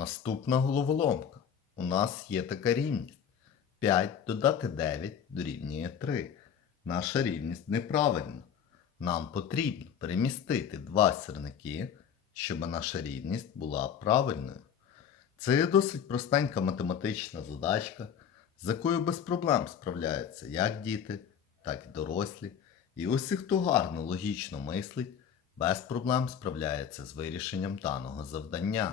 Наступна головоломка. У нас є така рівність. 5 додати 9 дорівнює 3. Наша рівність неправильна. Нам потрібно перемістити два сірники, щоб наша рівність була правильною. Це досить простенька математична задачка, з якою без проблем справляються як діти, так і дорослі. І усі, хто гарно логічно мислить, без проблем справляється з вирішенням даного завдання.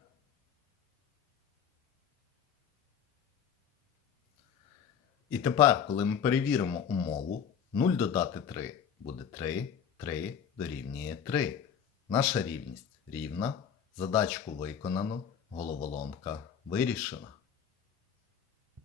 І тепер, коли ми перевіримо умову, 0 додати 3 буде 3, 3 дорівнює 3. Наша рівність рівна. Задачку виконано, головоломка вирішена.